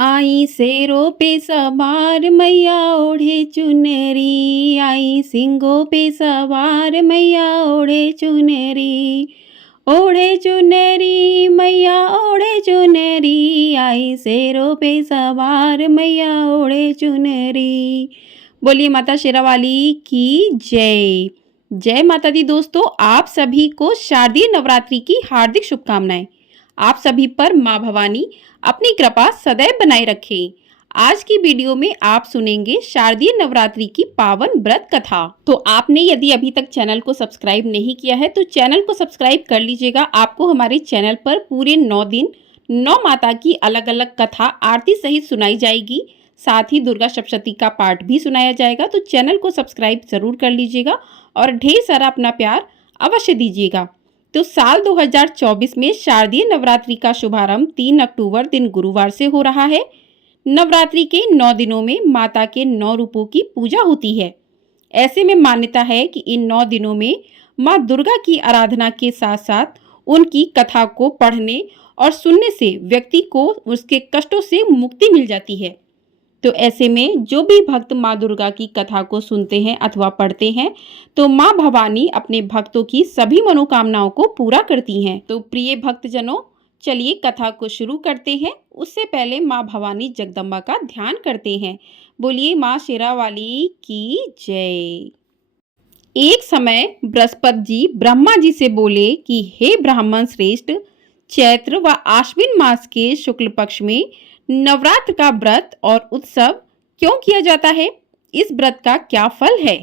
आई शेरों पे सवार मैया ओढ़े चुनरी, आई सिंगों पे सवार मैया ओढ़े चुनरी, ओढ़े चुनरी मैया ओढ़े चुनरी, आई शेरों पे सवार मैया ओढ़े चुनरी। बोलिए माता शेरावाली की जय। जय माता दी। दोस्तों, आप सभी को शारदीय नवरात्रि की हार्दिक शुभकामनाएं। आप सभी पर माँ भवानी अपनी कृपा सदैव बनाए रखे। आज की वीडियो में आप सुनेंगे शारदीय नवरात्रि की पावन व्रत कथा। तो आपने यदि अभी तक चैनल को सब्सक्राइब नहीं किया है तो चैनल को सब्सक्राइब कर लीजिएगा। आपको हमारे चैनल पर पूरे 9 दिन 9 माता की अलग अलग कथा आरती सहित सुनाई जाएगी। साथ ही दुर्गा सप्तशती का पाठ भी सुनाया जाएगा। तो चैनल को सब्सक्राइब जरूर कर लीजिएगा और ढेर सारा अपना प्यार अवश्य दीजिएगा। तो साल 2024 में शारदीय नवरात्रि का शुभारंभ 3 अक्टूबर दिन गुरुवार से हो रहा है। नवरात्रि के 9 दिनों में माता के 9 रूपों की पूजा होती है। ऐसे में मान्यता है कि इन 9 दिनों में माँ दुर्गा की आराधना के साथ साथ उनकी कथा को पढ़ने और सुनने से व्यक्ति को उसके कष्टों से मुक्ति मिल जाती है। तो ऐसे में जो भी भक्त माँ दुर्गा की कथा को सुनते हैं अथवा पढ़ते हैं तो माँ भवानी अपने भक्तों की सभी मनोकामनाओं को पूरा करती हैं। तो प्रिय भक्तजनों, चलिए कथा को शुरू करते हैं। उससे पहले माँ भवानी जगदम्बा का ध्यान करते हैं। बोलिए माँ शेरावाली की जय। एक समय बृहस्पति जी ब्रह्मा जी से बोले कि हे ब्राह्मण श्रेष्ठ, चैत्र व आश्विन मास के शुक्ल पक्ष में नवरात्र का व्रत और उत्सव क्यों किया जाता है? इस व्रत का क्या फल है?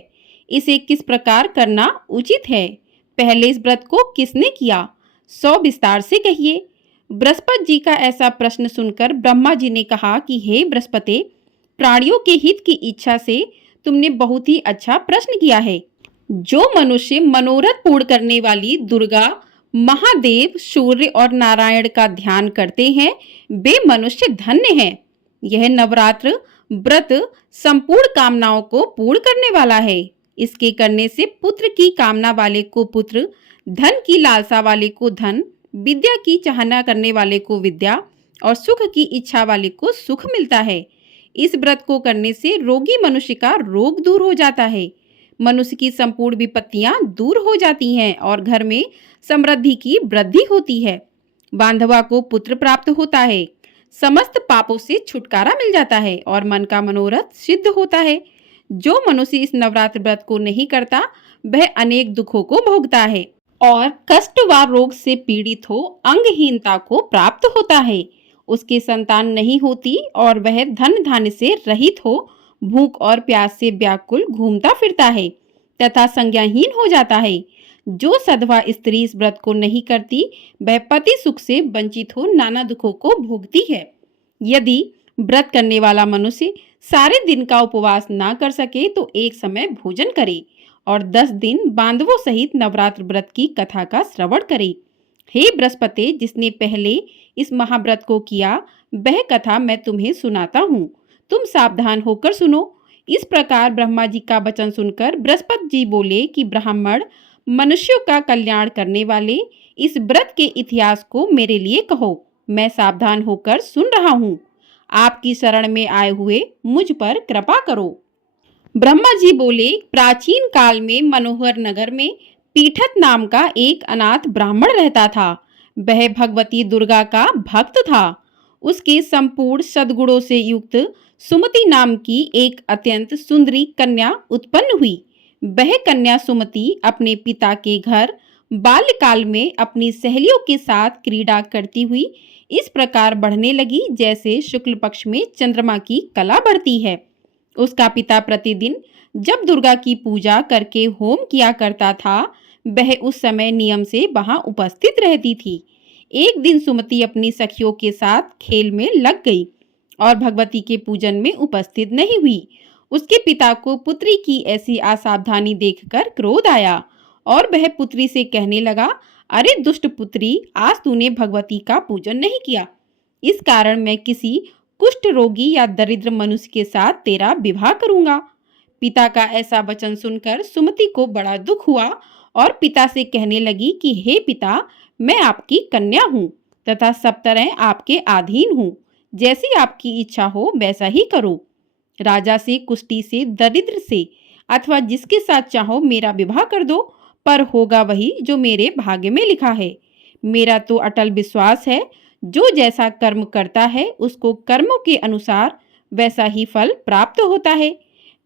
इसे किस प्रकार करना उचित है? पहले इस व्रत को किसने किया? सो विस्तार से कहिए। बृहस्पति जी का ऐसा प्रश्न सुनकर ब्रह्मा जी ने कहा कि हे बृहस्पति, प्राणियों के हित की इच्छा से तुमने बहुत ही अच्छा प्रश्न किया है। जो मनुष्य मनोरथ पूर्ण करने वाली दुर्गा, महादेव, सूर्य और नारायण का ध्यान करते हैं वे मनुष्य धन्य हैं। यह नवरात्र व्रत संपूर्ण कामनाओं को पूर्ण करने वाला है। इसके करने से पुत्र की कामना वाले को पुत्र, धन की लालसा वाले को धन, विद्या की चाहना करने वाले को विद्या और सुख की इच्छा वाले को सुख मिलता है। इस व्रत को करने से रोगी मनुष्य का रोग दूर हो जाता है, मनुष्य की संपूर्ण विपत्तियां दूर हो जाती हैं और घर में समृद्धि की वृद्धि होती है। बांधवा को पुत्र प्राप्त होता है, समस्त पापों से छुटकारा मिल जाता है और मन का मनोरथ सिद्ध होता है। जो मनुष्य इस नवरात्र व्रत को नहीं करता वह अनेक दुखों को भोगता है और कष्ट व रोग से पीड़ित हो अंगहीनता को प्राप्त होता है। उसकी संतान नहीं होती और वह धन धान्य से रहित हो भूख और प्यास से व्याकुल घूमता फिरता है तथा संज्ञाहीन हो जाता है। जो सधवा स्त्री इस व्रत को नहीं करती वह पति सुख से वंचित हो नाना दुखों को भोगती है। यदि व्रत करने वाला मनुष्य सारे दिन का उपवास ना कर सके तो एक समय भोजन करे और 10 दिन बांधवों सहित नवरात्र व्रत की कथा का श्रवण करे। हे बृहस्पति, जिसने पहले इस महाव्रत को किया वह कथा मैं तुम्हें सुनाता हूँ, तुम सावधान होकर सुनो। इस प्रकार ब्रह्मा जी का वचन सुनकर बृहस्पति जी बोले कि ब्राह्मण, मनुष्यों का कल्याण करने वाले इस व्रत के इतिहास को मेरे लिए कहो। मैं सावधान होकर सुन रहा हूँ। आपकी शरण में आए हुए मुझ पर कृपा करो। ब्रह्मा जी बोले, प्राचीन काल में मनोहर नगर में पीठत नाम का एक अनाथ ब्राह्मण रहता था। वह भगवती दुर्गा का भक्त था। उसके संपूर्ण सद्गुणों से युक्त सुमति नाम की एक अत्यंत सुंदरी कन्या उत्पन्न हुई। वह कन्या सुमति अपने पिता के घर बाल्यकाल में अपनी सहेलियों के साथ क्रीड़ा करती हुई इस प्रकार बढ़ने लगी जैसे शुक्ल पक्ष में चंद्रमा की कला बढ़ती है। उसका पिता प्रतिदिन जब दुर्गा की पूजा करके होम किया करता था वह उस समय नियम से वहां उपस्थित रहती थी। एक दिन सुमति अपनी सखियों के साथ खेल में लग गई और भगवती के पूजन में उपस्थित नहीं हुई। उसके पिता को पुत्री की ऐसी असावधानी देखकर क्रोध आया और वह पुत्री से कहने लगा, अरे दुष्ट पुत्री, आज तूने भगवती का पूजन नहीं किया, इस कारण मैं किसी कुष्ठ रोगी या दरिद्र मनुष्य के साथ तेरा विवाह करूंगा। पिता का ऐसा वचन सुनकर सुमति को बड़ा दुख हुआ और पिता से कहने लगी कि हे पिता, मैं आपकी कन्या हूँ तथा सब तरह आपके अधीन हूँ। जैसी आपकी इच्छा हो वैसा ही करो। राजा से, कुष्टी से, दरिद्र से अथवा जिसके साथ चाहो मेरा विवाह कर दो, पर होगा वही जो मेरे भाग्य में लिखा है। मेरा तो अटल विश्वास है, जो जैसा कर्म करता है उसको कर्मों के अनुसार वैसा ही फल प्राप्त होता है,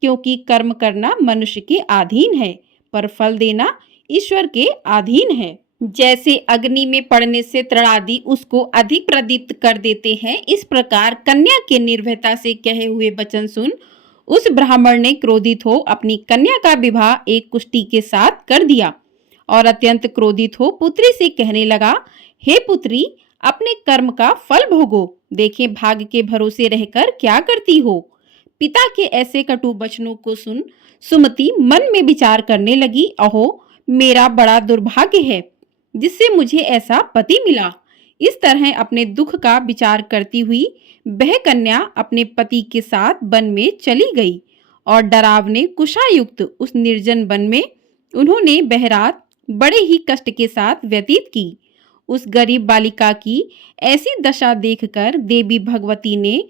क्योंकि कर्म करना मनुष्य के अधीन है, पर फल देना ईश्वर के अधीन है। जैसे अग्नि में पड़ने से तृणादि उसको अधिक प्रदीप्त कर देते हैं, इस प्रकार कन्या के निर्भयता से कहे हुए वचन सुन उस ब्राह्मण ने क्रोधित हो अपनी कन्या का विवाह एक कुष्टी के साथ कर दिया और अत्यंत क्रोधित हो पुत्री से कहने लगा, हे पुत्री, अपने कर्म का फल भोगो, देखें भाग्य के भरोसे रहकर क्या करती हो। पिता के ऐसे कटु वचनों को सुन सुमति मन में विचार करने लगी, अहो मेरा बड़ा दुर्भाग्य है जिससे मुझे ऐसा पति मिला। इस तरह अपने दुख का विचार करती हुई वह कन्या अपने पति के साथ वन में चली गई और डरावने कुशायुक्त उस निर्जन वन में उन्होंने वह रात बड़े ही कष्ट के साथ व्यतीत की। उस गरीब बालिका की ऐसी दशा देखकर देवी भगवती ने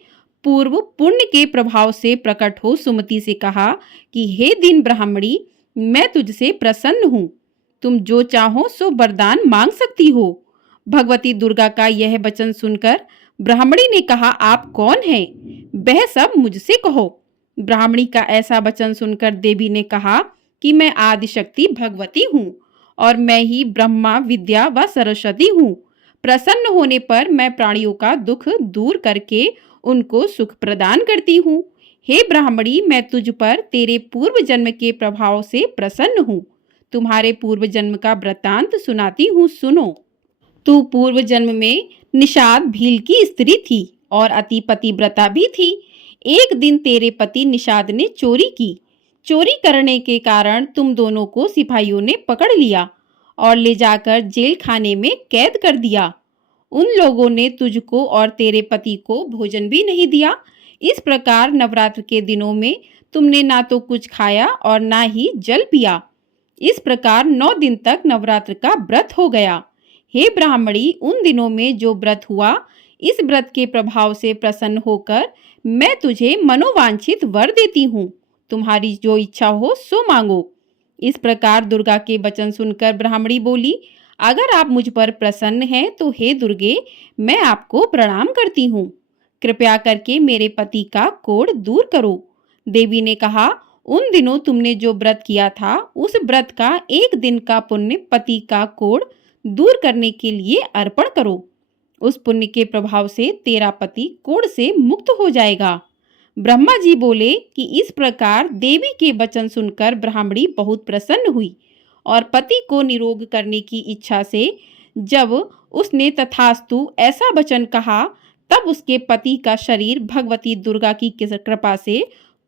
पूर्व पुण्य के प्रभाव से प्रकट हो सुमति से कहा कि हे दीन ब्राह्मणी, मैं तुझसे प्रसन्न हूँ, तुम जो चाहो सो वरदान मांग सकती हो। भगवती दुर्गा का यह वचन सुनकर ब्राह्मणी ने कहा, आप कौन हैं? वह सब मुझसे कहो। ब्राह्मणी का ऐसा वचन सुनकर देवी ने कहा कि मैं आदिशक्ति भगवती हूँ और मैं ही ब्रह्मा विद्या व सरस्वती हूँ। प्रसन्न होने पर मैं प्राणियों का दुख दूर करके उनको सुख प्रदान करती हूँ। हे ब्राह्मणी, मैं तुझ पर तेरे पूर्व जन्म के प्रभाव से प्रसन्न हूँ। तुम्हारे पूर्व जन्म का वृत्तांत सुनाती हूँ, सुनो। तू पूर्व जन्म में निषाद भील की स्त्री थी और अति पतिव्रता भी थी। एक दिन तेरे पति निषाद ने चोरी की। चोरी करने के कारण तुम दोनों को सिपाहियों ने पकड़ लिया और ले जाकर जेल खाने में कैद कर दिया। उन लोगों ने तुझको और तेरे पति को भोजन भी नहीं दिया। इस प्रकार नवरात्र के दिनों में तुमने ना तो कुछ खाया और ना ही जल पिया। इस प्रकार 9 दिन तक नवरात्र का व्रत हो गया। हे ब्राह्मणी, उन दिनों में जो व्रत हुआ, इस व्रत के प्रभाव से प्रसन्न होकर मैं तुझे मनोवांछित वर देती हूँ। तुम्हारी जो इच्छा हो सो मांगो। इस प्रकार दुर्गा के वचन सुनकर ब्राह्मणी बोली, अगर आप मुझ पर प्रसन्न हैं तो हे दुर्गे, मैं आपको प्रणाम करती हूँ। कृपया करके मेरे पति का कोढ़ दूर करो। देवी ने कहा, उन दिनों तुमने जो व्रत किया था, उस व्रत का एक दिन का पुण्य पति का कोढ़ दूर करने के लिए अर्पण करो। उस पुण्य के प्रभाव से तेरा पति कोढ़ से मुक्त हो जाएगा। ब्रह्मा जी बोले कि इस प्रकार देवी के वचन सुनकर ब्राह्मणी बहुत प्रसन्न हुई और पति को निरोग करने की इच्छा से जब उसने तथास्तु ऐसा वचन कहा, तब उसके पति का शरीर भगवती दुर्गा की कृपा से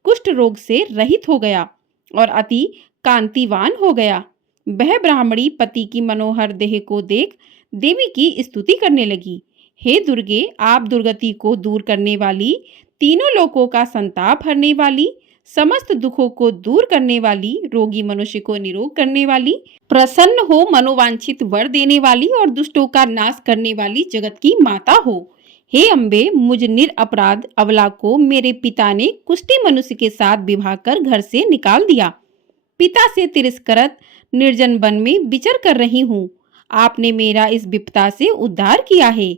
कुष्ठ रोग से रहित हो गया और अति कांतिवान हो गया। वह ब्राह्मणी पति की मनोहर देह को देख देवी की स्तुति करने लगी। हे दुर्गे, आप दुर्गति को दूर करने वाली, तीनों लोकों का संताप हरने वाली, समस्त दुखों को दूर करने वाली, रोगी मनुष्य को निरोग करने वाली, प्रसन्न हो मनोवांछित वर देने वाली और दुष्टों का नाश करने वाली जगत की माता हो। हे अम्बे, मुझ निरपराध अबला को मेरे पिता ने कुष्ठी मनुष्य के साथ विवाह कर घर से निकाल दिया। पिता से तिरस्कृत निर्जन वन में विचर कर रही हूँ। आपने मेरा इस विपदा से उद्धार किया है।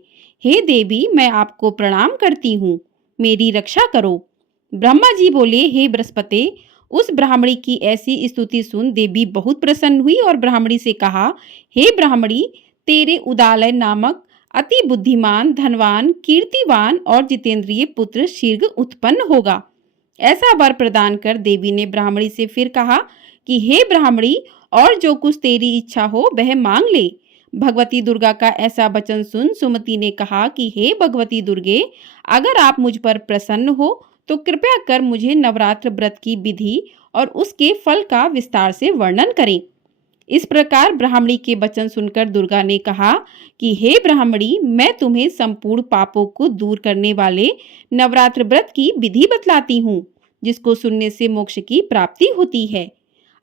हे देवी, मैं आपको प्रणाम करती हूँ, मेरी रक्षा करो। ब्रह्मा जी बोले, हे बृहस्पति, उस ब्राह्मणी की ऐसी स्तुति सुन देवी बहुत प्रसन्न हुई और ब्राह्मणी से कहा, हे ब्राह्मणी, तेरे उदालय नामक अति बुद्धिमान, धनवान, कीर्तिवान और जितेंद्रिय पुत्र शीघ्र उत्पन्न होगा। ऐसा वर प्रदान कर देवी ने ब्राह्मणी से फिर कहा कि हे ब्राह्मणी, और जो कुछ तेरी इच्छा हो वह मांग ले। भगवती दुर्गा का ऐसा वचन सुन सुमति ने कहा कि हे भगवती दुर्गे, अगर आप मुझ पर प्रसन्न हो तो कृपया कर मुझे नवरात्र व्रत की विधि और उसके फल का विस्तार से वर्णन करें। इस प्रकार ब्राह्मणी के वचन सुनकर दुर्गा ने कहा कि हे ब्राह्मणी, मैं तुम्हें संपूर्ण पापों को दूर करने वाले नवरात्र व्रत की विधि बतलाती हूँ, जिसको सुनने से मोक्ष की प्राप्ति होती है।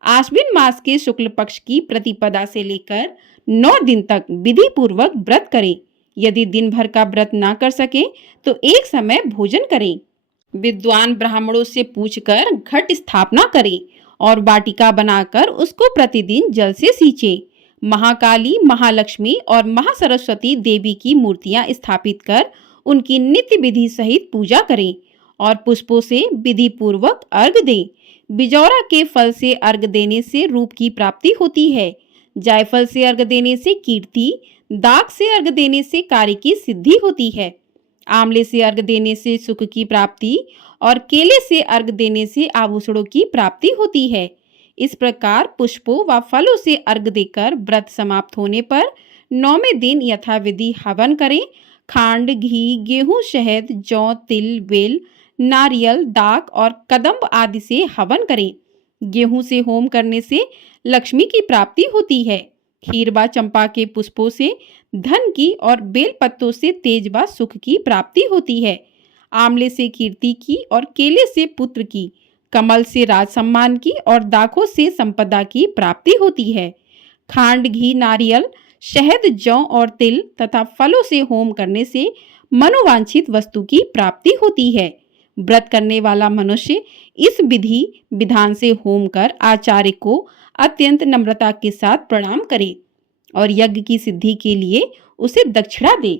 आश्विन मास के शुक्ल पक्ष की प्रतिपदा से लेकर 9 दिन तक विधि पूर्वक व्रत करें। यदि दिन भर का व्रत ना कर सके तो एक समय भोजन करें। विद्वान ब्राह्मणों से पूछकर घट स्थापना करें और वाटिका बनाकर उसको प्रतिदिन जल से सींचें। महाकाली, महालक्ष्मी और महासरस्वती देवी की मूर्तियां स्थापित कर उनकी नित्य विधि सहित पूजा करें और पुष्पों से विधि पूर्वक अर्घ दें। बिजौरा के फल से अर्घ देने से रूप की प्राप्ति होती है। जायफल से अर्घ देने से कीर्ति, दाख से अर्घ देने से कार्य की सिद्धि होती है। आंवले से अर्घ देने से सुख की प्राप्ति और केले से अर्घ देने से आभूषणों की प्राप्ति होती है। इस प्रकार पुष्पों व फलों से अर्घ देकर व्रत समाप्त होने पर 9वें दिन यथाविधि हवन करें। खांड, घी, गेहूं, शहद, जौ, तिल, बेल, नारियल, दाख और कदम्ब आदि से हवन करें। गेहूं से होम करने से लक्ष्मी की प्राप्ति होती है। खीर व चंपा के पुष्पों से धन की और बेल पत्तों से तेज व सुख की प्राप्ति होती है। आंवले से कीर्ति की और केले से पुत्र की, कमल से राज सम्मान की और दाखों से संपदा की प्राप्ति होती है। खांड, घी, नारियल, शहद, जौ और तिल तथा फलों से होम करने से मनोवांछित वस्तु की प्राप्ति होती है। व्रत करने वाला मनुष्य इस विधि विधान से होम कर आचार्य को अत्यंत नम्रता के साथ प्रणाम करे और यज्ञ की सिद्धि के लिए उसे दक्षिणा दे।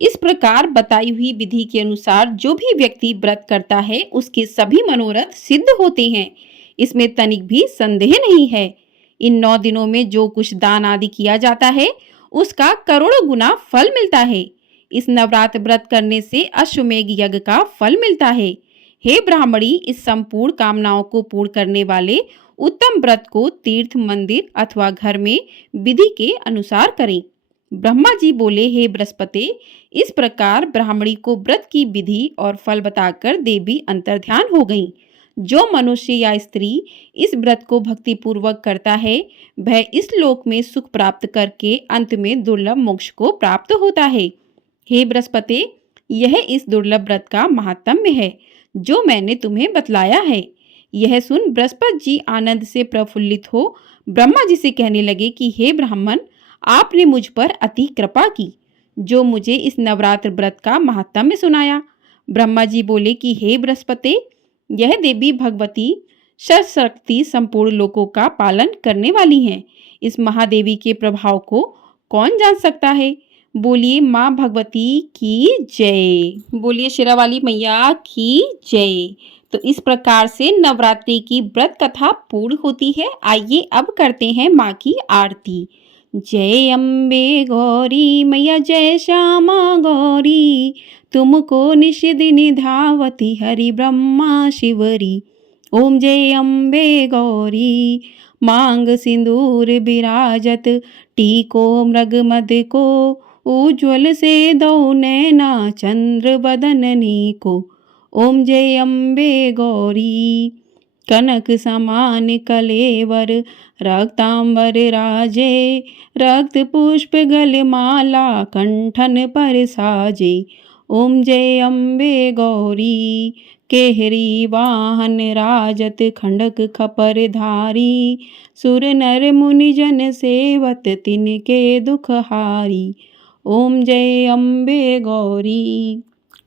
इस प्रकार बताई हुई विधि के अनुसार जो भी व्यक्ति व्रत करता है उसके सभी मनोरथ सिद्ध होते हैं। इसमें तनिक भी संदेह नहीं है। इन 9 दिनों में जो कुछ दान आदि किया जाता है उसका करोड़ों गुना फल मिलता है। इस नवरात्र व्रत करने से अश्वमेघ यज्ञ का फल मिलता है। हे ब्राह्मणी, इस संपूर्ण कामनाओं को पूर्ण करने वाले उत्तम व्रत को तीर्थ, मंदिर अथवा घर में विधि के अनुसार करें। ब्रह्मा जी बोले, हे बृहस्पति, इस प्रकार ब्राह्मणी को व्रत की विधि और फल बताकर देवी अंतर्ध्यान हो गईं। जो मनुष्य या स्त्री इस व्रत को भक्ति पूर्वक करता है वह इस लोक में सुख प्राप्त करके अंत में दुर्लभ मोक्ष को प्राप्त होता है। हे बृहस्पति, यह इस दुर्लभ व्रत का महात्म्य है जो मैंने तुम्हें बतलाया है। यह सुन बृहस्पति जी आनंद से प्रफुल्लित हो ब्रह्मा जी से कहने लगे कि हे ब्राह्मण, आपने मुझ पर अति कृपा की जो मुझे इस नवरात्र व्रत का महात्म्य सुनाया। ब्रह्मा जी बोले कि हे बृहस्पति, यह देवी भगवती सर्वशक्ति संपूर्ण लोकों का पालन करने वाली हैं। इस महादेवी के प्रभाव को कौन जान सकता है। बोलिए माँ भगवती की जय। बोलिए शेरावाली मैया की जय। तो इस प्रकार से नवरात्रि की व्रत कथा पूर्ण होती है। आइए अब करते हैं माँ की आरती। जय अम्बे गौरी मैया, जय श्यामा गौरी, तुमको निश दिन धावती हरि ब्रह्मा शिवरी। ओम जय अम्बे गौरी, मांग सिंदूर विराजत, टीको मृग मद को, उज्ज्वल से दो नैना चंद्र बदननी को। ओम जय अम्बे गौरी, कनक समान कलेवर, रक्तांबर राजे, रक्त पुष्प गल माला, कंठन पर साजे। ओम जय अम्बे गौरी, केहरी वाहन राजत, खंडक खपर धारी, सुर नर मुनि जन सेवत, तिनके दुख हारी। ओम जय अम्बे गौरी,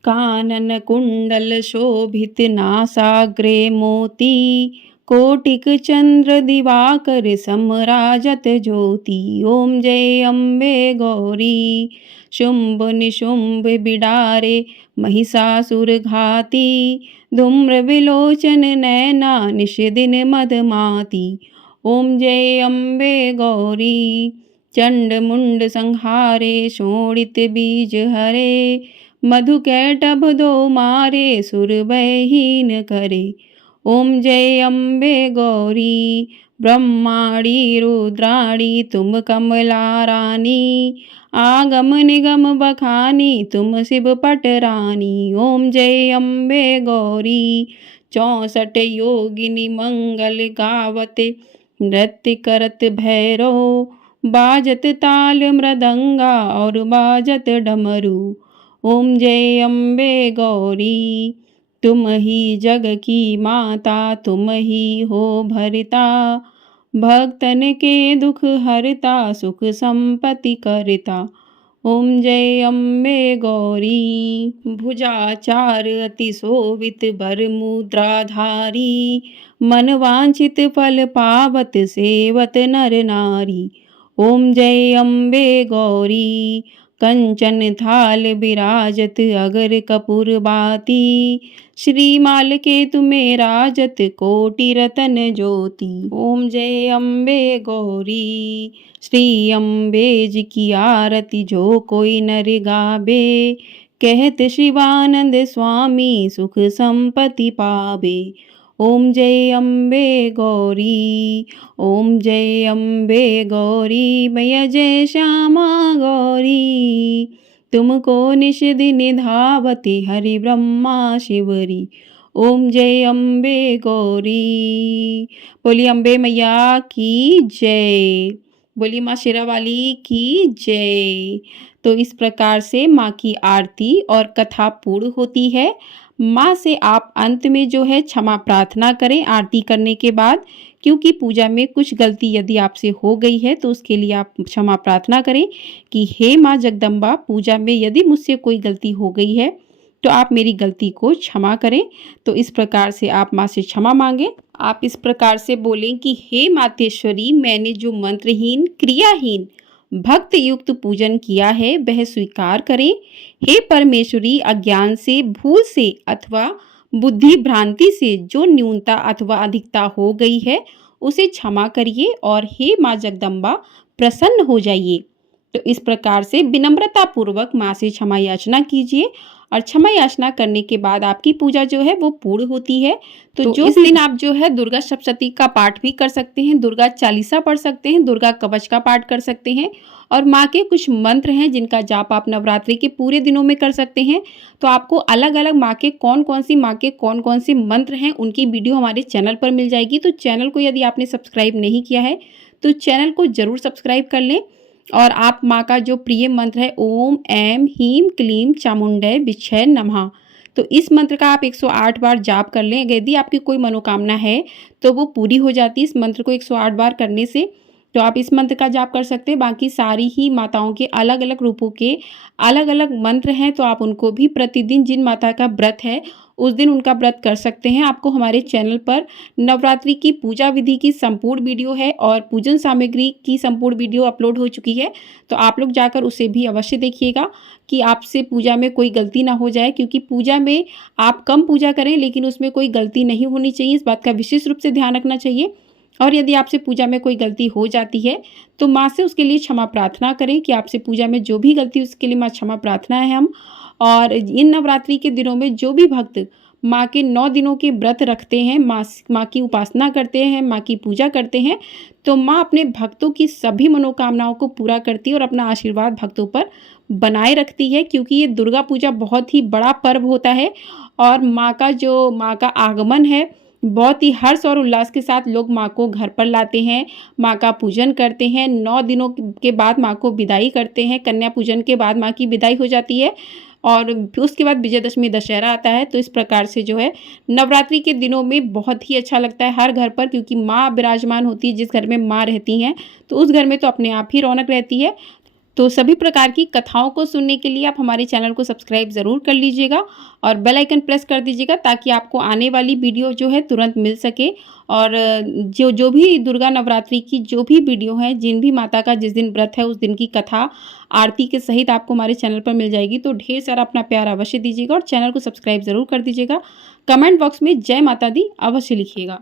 कानन कुंडल शोभित, नासाग्रे मोती, कोटिक चंद्र दिवाकर, समराजत ज्योति। ओम जय अम्बे गौरी, शुंभ निशुंभ बिडारे, महिषासुर घाती, धूम्र विलोचन नैना, निश दिन मदमाती। ओम जय अम्बे गौरी, चंड मुंड संहारे, शोणित बीज हरे, मधु कैटभ दो मारे, सुर भयहीन करे। ओम जय अम्बे गौरी, ब्रह्माणी रुद्राणी, तुम कमला रानी, आगम निगम बखानी, तुम शिव पटरानी। ओम जय अम्बे गौरी, 64 योगिनी मंगल गावते, नृत्य करत भैरव, बाजत ताल मृदंगा और बाजत डमरू। ओम जय अम्बे गौरी, तुम ही जग की माता, तुम ही हो भरता, भक्तन के दुख हरता, सुख संपत्ति करता। ओम जय अम्बे गौरी। भुजाचार अति शोभित बर मुद्राधारी, मन वांछित फल पावत सेवत नर नारी। ओम जय अम्बे गौरी। कंचन थाल विराजत अगर कपूर बाती, श्रीमाल के तुम्हें राजत कोटि रतन ज्योति। ओम जय अम्बे गौरी। श्री अम्बे जी की आरती जो कोई नर गावे, कहत शिवानंद स्वामी सुख संपत्ति पावे। ओम जय अम्बे गौरी। ओम जय अम्बे गौरी। मैया जय श्यामा गौरी, तुमको निश दिन धावती हरि ब्रह्मा शिवरी। ओम जय अम्बे गौरी। बोली अम्बे मैया की जय। बोली माँ शेरावाली की जय। तो इस प्रकार से माँ की आरती और कथा पूर्ण होती है। माँ से आप अंत में जो है क्षमा प्रार्थना करें आरती करने के बाद, क्योंकि पूजा में कुछ गलती यदि आपसे हो गई है तो उसके लिए आप क्षमा प्रार्थना करें कि हे माँ जगदम्बा, पूजा में यदि मुझसे कोई गलती हो गई है तो आप मेरी गलती को क्षमा करें। तो इस प्रकार से आप माँ से क्षमा मांगें। आप इस प्रकार से बोलें कि हे मातेश्वरी, मैंने जो मंत्रहीन क्रियाहीन भक्त युक्त पूजन किया है वह स्वीकार करें। हे परमेश्वरी, अज्ञान से, भूल से अथवा बुद्धि भ्रांति से जो न्यूनता अथवा अधिकता हो गई है उसे क्षमा करिए और हे माँ जगदम्बा प्रसन्न हो जाइए। तो इस प्रकार से विनम्रता पूर्वक माँ से क्षमा याचना कीजिए और क्षमा याचना करने के बाद आपकी पूजा जो है वो पूर्ण होती है। तो जो इस दिन आप जो है दुर्गा सप्तशती का पाठ भी कर सकते हैं, दुर्गा चालीसा पढ़ सकते हैं, दुर्गा कवच का पाठ कर सकते हैं और माँ के कुछ मंत्र हैं जिनका जाप आप नवरात्रि के पूरे दिनों में कर सकते हैं। तो आपको अलग अलग माँ के कौन कौन से मंत्र हैं उनकी वीडियो हमारे चैनल पर मिल जाएगी। तो चैनल को यदि आपने सब्सक्राइब नहीं किया है तो चैनल को जरूर सब्सक्राइब कर लें। और आप माँ का जो प्रिय मंत्र है ओम ऐं ह्रीं क्लीं चामुंडै विद्महे नमः, तो इस मंत्र का आप 108 बार जाप कर लें। यदि आपकी कोई मनोकामना है तो वो पूरी हो जाती है इस मंत्र को 108 बार करने से। तो आप इस मंत्र का जाप कर सकते हैं। बाकी सारी ही माताओं के अलग अलग रूपों के अलग अलग मंत्र हैं, तो आप उनको भी प्रतिदिन जिन माता का व्रत है उस दिन उनका व्रत कर सकते हैं। आपको हमारे चैनल पर नवरात्रि की पूजा विधि की संपूर्ण वीडियो है और पूजन सामग्री की संपूर्ण वीडियो अपलोड हो चुकी है, तो आप लोग जाकर उसे भी अवश्य देखिएगा कि आपसे पूजा में कोई गलती ना हो जाए। क्योंकि पूजा में आप कम पूजा करें लेकिन उसमें कोई गलती नहीं होनी चाहिए, इस बात का विशेष रूप से ध्यान रखना चाहिए। और यदि आपसे पूजा में कोई गलती हो जाती है तो माँ से उसके लिए क्षमा प्रार्थना करें कि आपसे पूजा में जो भी गलती उसके लिए माँ क्षमा प्रार्थना है हम। और इन नवरात्रि के दिनों में जो भी भक्त माँ के 9 दिनों के व्रत रखते हैं, माँ की उपासना करते हैं, माँ की पूजा करते हैं, तो माँ अपने भक्तों की सभी मनोकामनाओं को पूरा करती है और अपना आशीर्वाद भक्तों पर बनाए रखती है। क्योंकि ये दुर्गा पूजा बहुत ही बड़ा पर्व होता है और माँ का आगमन है, बहुत ही हर्ष और उल्लास के साथ लोग माँ को घर पर लाते हैं, माँ का पूजन करते हैं। 9 दिनों के बाद माँ को विदाई करते हैं, कन्या पूजन के बाद माँ की विदाई हो जाती है और उसके बाद विजयदशमी दशहरा आता है। तो इस प्रकार से जो है नवरात्रि के दिनों में बहुत ही अच्छा लगता है हर घर पर, क्योंकि माँ विराजमान होती है। जिस घर में माँ रहती हैं तो उस घर में तो अपने आप ही रौनक रहती है। तो सभी प्रकार की कथाओं को सुनने के लिए आप हमारे चैनल को सब्सक्राइब ज़रूर कर लीजिएगा और बेल आइकन प्रेस कर दीजिएगा ताकि आपको आने वाली वीडियो जो है तुरंत मिल सके। और जो भी दुर्गा नवरात्रि की जो भी वीडियो है, जिन भी माता का जिस दिन व्रत है उस दिन की कथा आरती के सहित आपको हमारे चैनल पर मिल जाएगी। तो ढेर सारा अपना प्यार अवश्य दीजिएगा और चैनल को सब्सक्राइब ज़रूर कर दीजिएगा। कमेंट बॉक्स में जय माता दी अवश्य लिखिएगा।